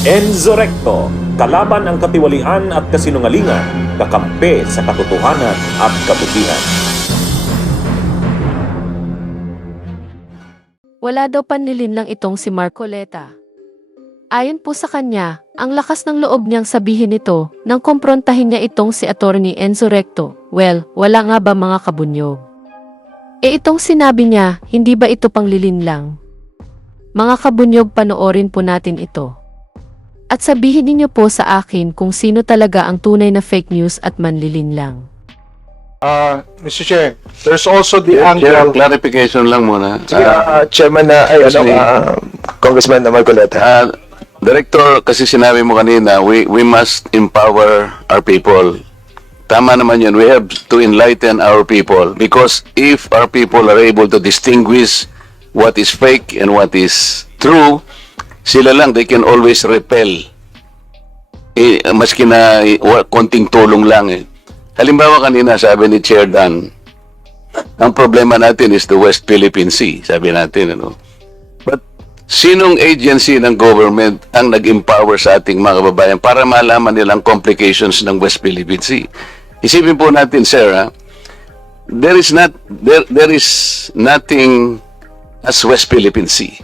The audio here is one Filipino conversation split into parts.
Enzo Recto, kalaban ang katiwalian at kasinungalingan, kakampi sa katotohanan at kabutihan. Wala daw panlilinlang itong si Marcoleta. Ayon po sa kanya, ang lakas ng loob niyang sabihin ito nang kumprontahin niya itong si Attorney Enzo Recto. Well, wala nga ba mga kabunyog? Itong sinabi niya, hindi ba ito panglilinlang? Mga kabunyog, panoorin po natin ito. At sabihin ninyo po sa akin kung sino talaga ang tunay na fake news at manlilinlang. Mr. Chair, there's also the Chair, angle. clarification lang muna. Chairman Congressman Marcoleta. Director, kasi sinabi mo kanina, we must empower our people. Tama naman yun. We have to enlighten our people because if our people are able to distinguish what is fake and what is true, sila lang, they can always repel. Maski na konting tulong lang eh. Halimbawa kanina, sabi ni Chair Dan, ang problema natin is the West Philippine Sea, sabi natin, ano. But sinong agency ng government ang nag-empower sa ating mga kababayan para malaman nilang complications ng West Philippine Sea? Isipin po natin, sir, there is nothing as West Philippine Sea.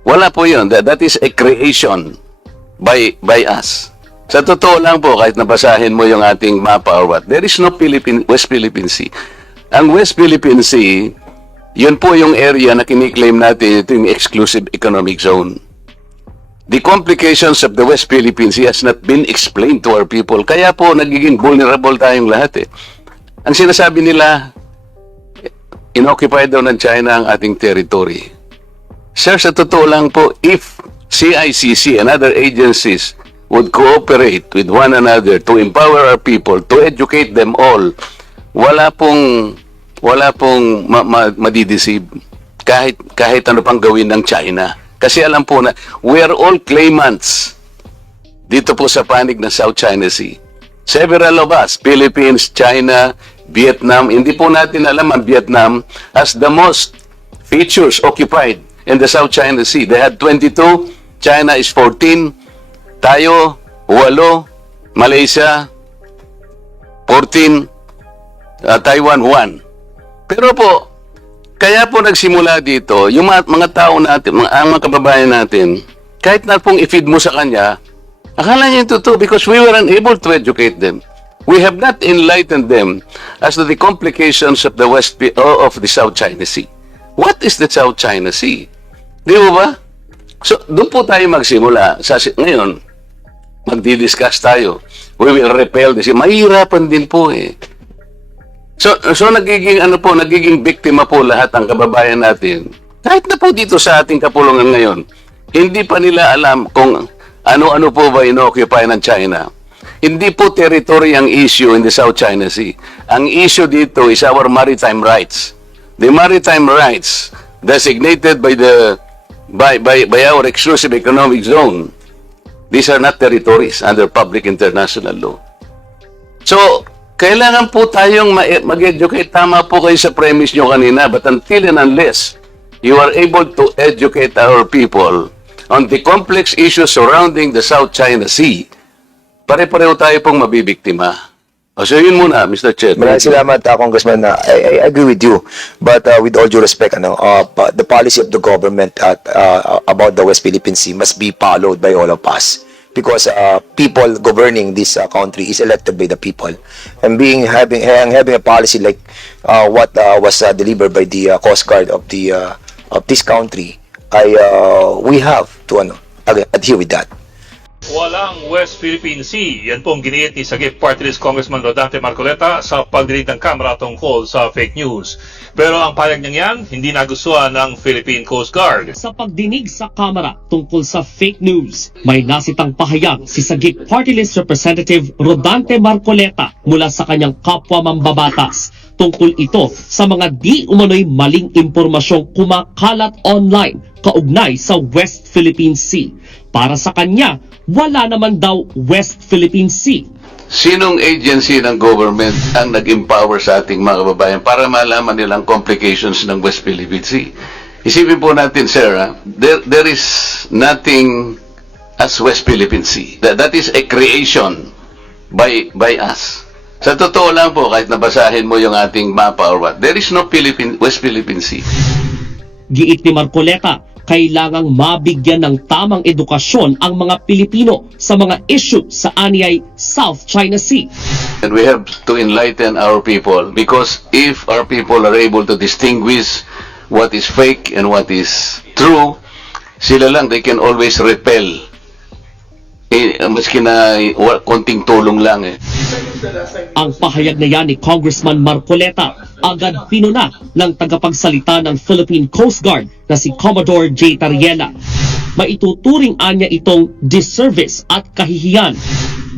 Wala po yun. That is a creation by us. Sa totoo lang po, kahit nabasahin mo yung ating mapa or what, there is no West Philippine Sea. Ang West Philippine Sea, yun po yung area na kiniklaim natin, ito yung exclusive economic zone. The complications of the West Philippine Sea has not been explained to our people. Kaya po, nagiging vulnerable tayong lahat eh. Ang sinasabi nila, inoccupy daw ng China ang ating territory. Sir, sa totoo lang po, if CICC and other agencies would cooperate with one another to empower our people, to educate them all, wala pong madideceive kahit ano pang gawin ng China. Kasi alam po na, we are all claimants dito po sa panig ng South China Sea. Several of us, Philippines, China, Vietnam, hindi po natin alam ang Vietnam has the most features occupied in the South China Sea. They had 22, China is 14, tayo, 8, Malaysia, 14, Taiwan, 1. Pero po, kaya po nagsimula dito, yung mga tao natin, mga kababayan natin, kahit na pong i-feed mo sa kanya, akala niya yung totoo because we were unable to educate them. We have not enlightened them as to the complications of the South China Sea. What is the South China Sea? Di ba? So, doon po tayo magsimula. Ngayon, magdi-discuss tayo. We will repel this. Mahirapan din po eh. So nagiging biktima po lahat ang kababayan natin. Kahit na po dito sa ating kapulungan ngayon, hindi pa nila alam kung ano-ano po ba inoccupy ng China. Hindi po territory ang issue in the South China Sea. Ang issue dito is our maritime rights. The maritime rights designated by our exclusive economic zone. These are not territories under public international law. So, kailangan po tayong mag-educate. Tama po kayo sa premise nyo kanina, but until and unless you are able to educate our people on the complex issues surrounding the South China Sea, pare-pareho tayo pong mabibiktima. So yun muna, Mr. Chair. Maraming salamat, Congressman. I agree with you. But with all due respect, the policy of the government about the West Philippine Sea must be followed by all of us. Because people governing this country is elected by the people, and having a policy like what was delivered by the Coast Guard of this country, we have to adhere with that. Walang West Philippine Sea. Yan pong giniit ni Sagip Party List Congressman Rodante Marcoleta sa pagdinig ng Kamara tungkol sa fake news. Pero ang payag niyang yan, hindi nagustuhan ng Philippine Coast Guard. Sa pagdinig sa Kamara tungkol sa fake news, may nasitang pahayag si Sagip Party List Representative Rodante Marcoleta mula sa kanyang kapwa mambabatas. Tungkol ito sa mga di umano'y maling impormasyong kumakalat online kaugnay sa West Philippine Sea. Para sa kanya, wala naman daw West Philippine Sea. Sinong agency ng government ang nag-empower sa ating mga kababayan para malaman nilang complications ng West Philippine Sea? Isipin po natin, sir, there is nothing as West Philippine Sea. That is a creation by us. Sa totoo lang po, kahit nabasahin mo yung ating mapa or what, there is no West Philippine Sea. Giit ni Marcoleta, kailangang mabigyan ng tamang edukasyon ang mga Pilipino sa mga issue sa anyay South China Sea. And we have to enlighten our people, because if our people are able to distinguish what is fake and what is true, sila lang, they can always repel. Maski na konting tulong lang eh. Ang pahayag na yan ni Congressman Marcoleta agad pinuna ng tagapagsalita ng Philippine Coast Guard na si Commodore J. Tariela. Maituturing anya itong disservice at kahihiyan.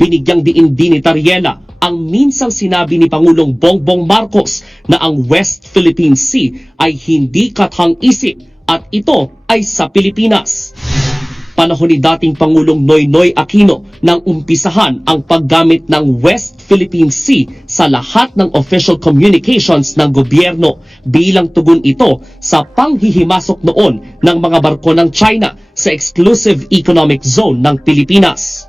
Binigyang diin din ni Tariela ang minsang sinabi ni Pangulong Bongbong Marcos na ang West Philippine Sea ay hindi kathang-isip at ito ay sa Pilipinas. Panahon ni dating Pangulong Noynoy Aquino nang umpisahan ang paggamit ng West Philippine Sea sa lahat ng official communications ng gobyerno bilang tugon ito sa panghihimasok noon ng mga barko ng China sa exclusive economic zone ng Pilipinas.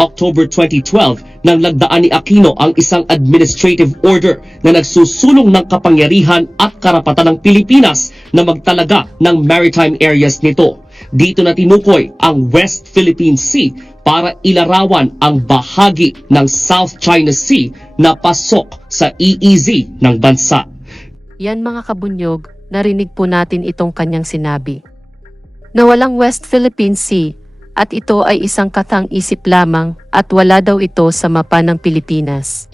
October 2012 nang lagdaan ni Aquino ang isang administrative order na nagsusulong ng kapangyarihan at karapatan ng Pilipinas na magtalaga ng maritime areas nito. Dito na tinukoy ang West Philippine Sea para ilarawan ang bahagi ng South China Sea na pasok sa EEZ ng bansa. Yan mga kabunyog, narinig po natin itong kanyang sinabi. Na walang West Philippine Sea at ito ay isang kathang-isip lamang at wala daw ito sa mapa ng Pilipinas.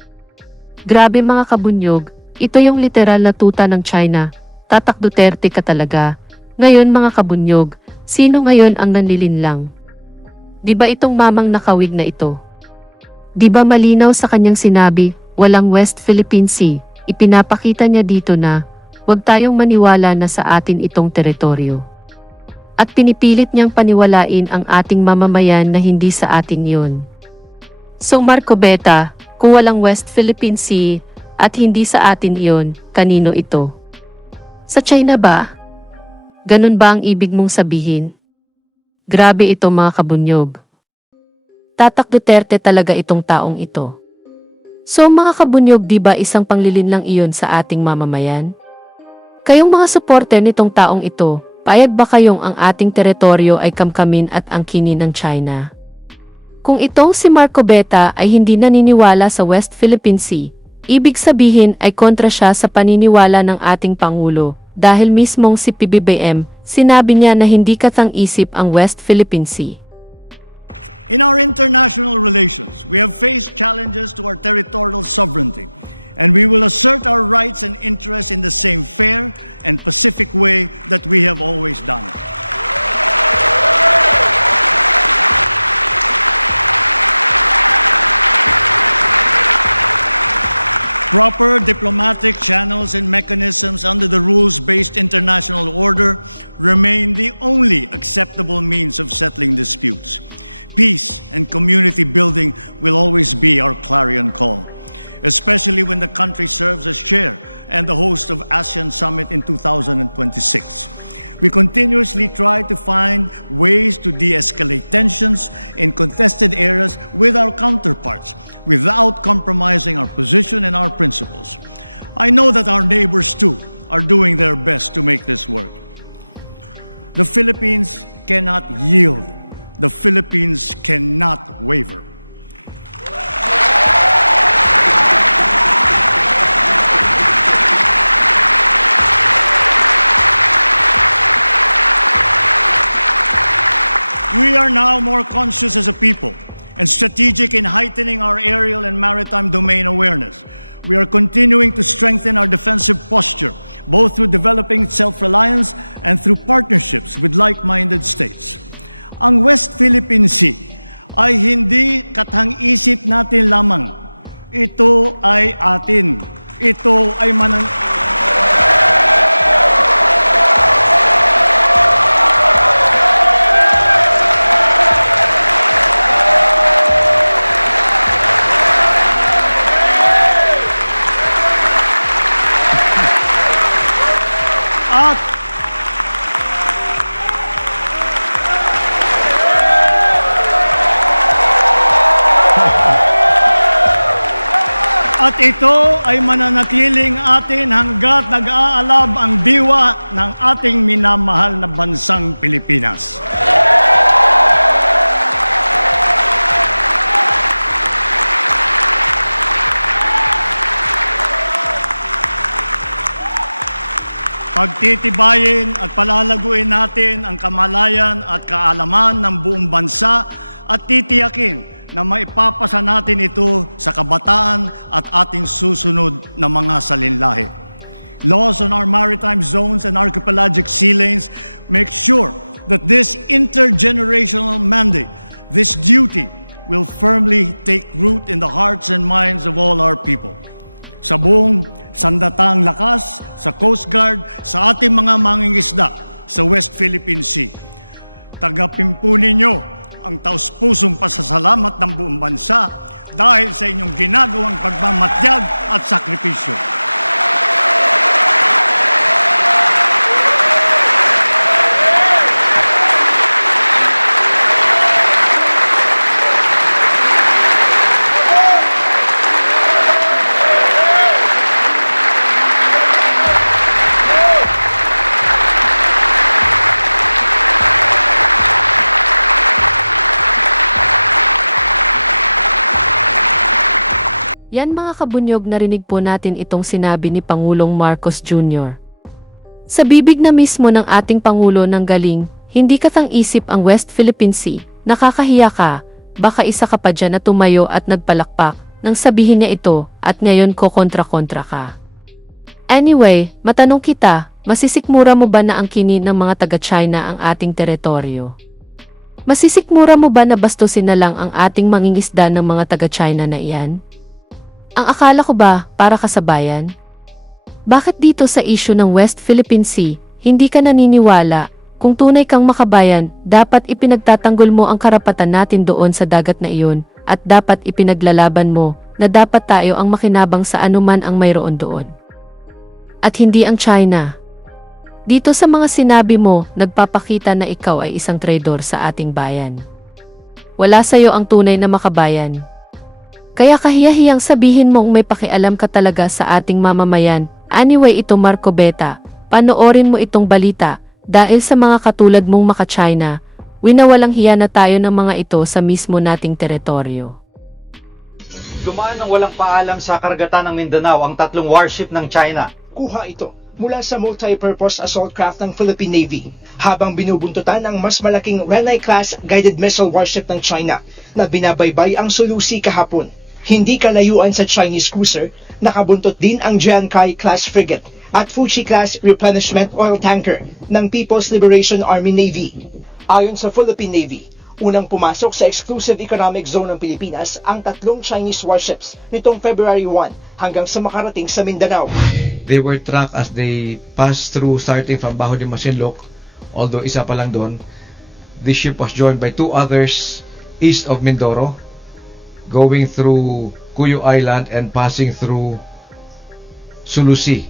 Grabe mga kabunyog, ito yung literal na tuta ng China. Tatak Duterte ka talaga. Ngayon mga kabunyog, sino ngayon ang nanlilinlang? Di ba itong mamang nakawig na ito? Di ba malinaw sa kanyang sinabi, walang West Philippine Sea? Ipinapakita niya dito na, huwag tayong maniwala na sa atin itong teritoryo. At pinipilit niyang paniwalain ang ating mamamayan na hindi sa atin yun. So Marco Beta, kung walang West Philippine Sea at hindi sa atin yun, kanino ito? Sa China ba? Ganun ba ang ibig mong sabihin? Grabe ito mga kabunyog. Tatak Duterte talaga itong taong ito. So mga kabunyog, di ba isang panglilinlang iyon sa ating mamamayan? Kayong mga supporter nitong taong ito, payag ba kayong ang ating teritoryo ay kamkamin at angkinin ng China? Kung itong si Marco Beta ay hindi naniniwala sa West Philippine Sea, ibig sabihin ay kontra siya sa paniniwala ng ating Pangulo. Dahil mismong si PBBM, sinabi niya na hindi kathang-isip ang West Philippine Sea. In our international relations, we have faced challenges to our territorial sovereignty, and we will assert our rights and interests in the same fair and pacific way that we have always done. Proper diplomatic channels and mechanisms under the rules-based international order remain the only acceptable means of settling disputes. Peace and community building will always be our clarion call, especially when the country serves as chair and the host of ASEAN Summit in 2026. We continuously try to find ways to de-escalate tensions in contested areas with our counterparts, without compromising our position and our principles. I know that our neighbors too are doing their best to make this work. The Philippines cannot yield. The Philippines cannot waver. We are now more conscious as a people and strategic in heightening our aerial and maritime domain awareness. We are continuing to strengthen our defensive posture, both through developing self-reliance and through partnerships with like-minded states. Ang West Philippine Sea ay hindi kathang-isip natin lamang. Ito ay atin. Ito ay At ito ay mananatiling atin hanggat nag-aalab ang diwa ng ating minamahal na bansang Pilipinas. Pagtitibayin at palalaguin natin ang kamalayan at kaalaman ng buong bansa at titiyakin na maipapasa natin ito sa kabataan at ating susunod na mga salinlahi. Laws on our maritime zones and archipelagic sea lanes make sure that this intergenerational mandate, this duty, will firmly take root in the hearts and minds of all our people. Sa buong sandatang lakas, sa Coast Guard, sa ating mga mangingisda sa West Philippine Sea. Tagapin po ninyo ang taus-pusong pasasalamat ng buong bansa dahil sa inyong ginagawang pagmamatyag at sakripisyo. Yan mga kabunyog, narinig po natin itong sinabi ni Pangulong Marcos Jr. Sa bibig na mismo ng ating Pangulo ng galing, hindi katang-isip ang West Philippine Sea. Nakakahiya ka, baka isa ka pa dyan na tumayo at nagpalakpak nang sabihin niya ito at ngayon ko kontra-kontra ka. Anyway, matanong kita, masisikmura mo ba na ang kini ng mga taga-China ang ating teritoryo? Masisikmura mo ba na bastusin na lang ang ating mangingisda ng mga taga-China na iyan? Ang akala ko ba para kasabayan? Bakit dito sa issue ng West Philippine Sea, hindi ka naniniwala? Kung tunay kang makabayan, dapat ipinagtatanggol mo ang karapatan natin doon sa dagat na iyon, at dapat ipinaglalaban mo na dapat tayo ang makinabang sa anuman ang mayroon doon. At hindi ang China. Dito sa mga sinabi mo, nagpapakita na ikaw ay isang traidor sa ating bayan. Wala sa'yo ang tunay na makabayan. Kaya kahiyahiyang sabihin mong may pakialam ka talaga sa ating mamamayan. Anyway, ito Marco Beta, panoorin mo itong balita dahil sa mga katulad mong maka-China, winawalang hiya na tayo ng mga ito sa mismo nating teritoryo. Dumaan ng walang paalam sa karagatan ng Mindanao ang tatlong warship ng China. Kuha ito mula sa multi-purpose assault craft ng Philippine Navy habang binubuntutan ang mas malaking Renai-class guided missile warship ng China na binabaybay ang Sulusi kahapon. Hindi kalayuan sa Chinese cruiser, nakabuntot din ang Jiankai-class frigate at Fuji-class replenishment oil tanker ng People's Liberation Army Navy. Ayon sa Philippine Navy, unang pumasok sa exclusive economic zone ng Pilipinas ang tatlong Chinese warships nitong February 1 hanggang sa makarating sa Mindanao. They were tracked as they passed through starting from Bajo de Masinloc, although isa pa lang doon. This ship was joined by two others east of Mindoro, going through Cuyo Island and passing through Sulusi.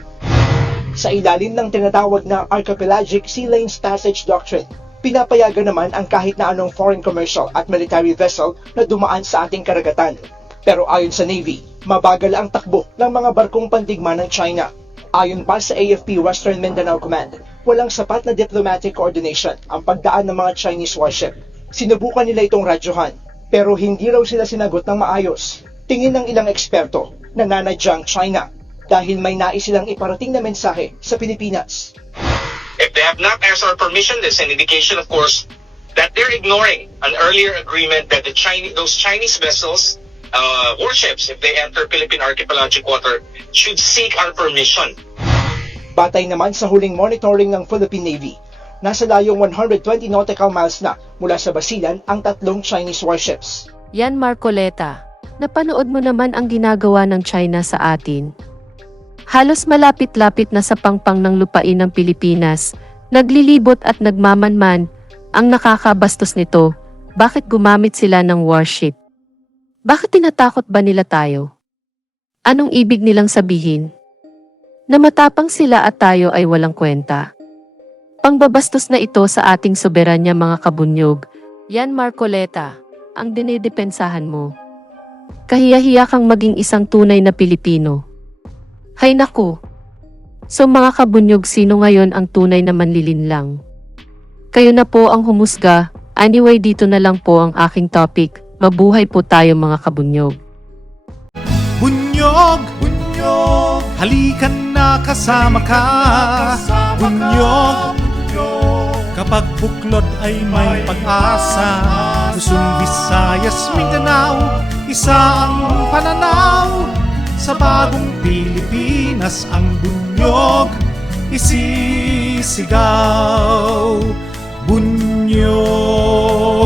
Sa ilalim ng tinatawag na Archipelagic Sea Lanes Passage Doctrine, pinapayagan naman ang kahit na anong foreign commercial at military vessel na dumaan sa ating karagatan. Pero ayon sa Navy, mabagal ang takbo ng mga barkong pandigma ng China. Ayon pa sa AFP Western Mindanao Command, walang sapat na diplomatic coordination ang pagdaan ng mga Chinese warship. Sinubukan nila itong radyohan, pero hindi raw sila sinagot ng maayos. Tingin ng ilang eksperto, nananadyang China dahil may nais silang iparating na mensahe sa Pilipinas. If they have not asked our permission, there's an indication, of course, that they're ignoring an earlier agreement that those Chinese vessels, warships, if they enter Philippine archipelagic water, should seek our permission. Batay naman sa huling monitoring ng Philippine Navy, nasa layong 120 nautical miles na mula sa Basilan ang tatlong Chinese warships. Yan Marcoleta, napanood mo naman ang ginagawa ng China sa atin. Halos malapit-lapit na sa pangpang ng lupain ng Pilipinas, naglilibot at nagmamanman. Ang nakakabastos nito, bakit gumamit sila ng warship? Bakit tinatakot ba nila tayo? Anong ibig nilang sabihin? Na matapang sila at tayo ay walang kwenta. Pangbabastos na ito sa ating soberanya mga kabunyog. Yan Marcoleta, ang dinidepensahan mo. Kahiya-hiya kang maging isang tunay na Pilipino. Hay naku! So mga kabunyog, sino ngayon ang tunay na manlilinlang? Kayo na po ang humusga. Anyway, dito na lang po ang aking topic. Mabuhay po tayo mga kabunyog. Bunyog, bunyog, halikan na kasama ka. Bunyog, kapag buklod ay may pag-asa. Luzon, Visayas, Mindanao, isa ang pananaw. Sa bagong Pilipinas ang bunyog isisigaw. Bunyog.